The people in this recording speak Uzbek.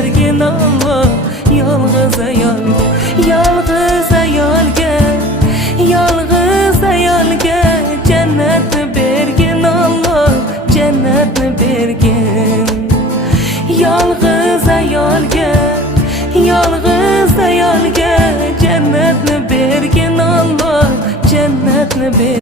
bergin Allah. Yolg'iz ayolga, yolg'iz ayolga, yolg'iz ayolga jannatni bergin Allah, jannatni bergin. Yolg'iz ayolga, yolg'iz ayolga jannatni bergin Allah, jannatni bergin.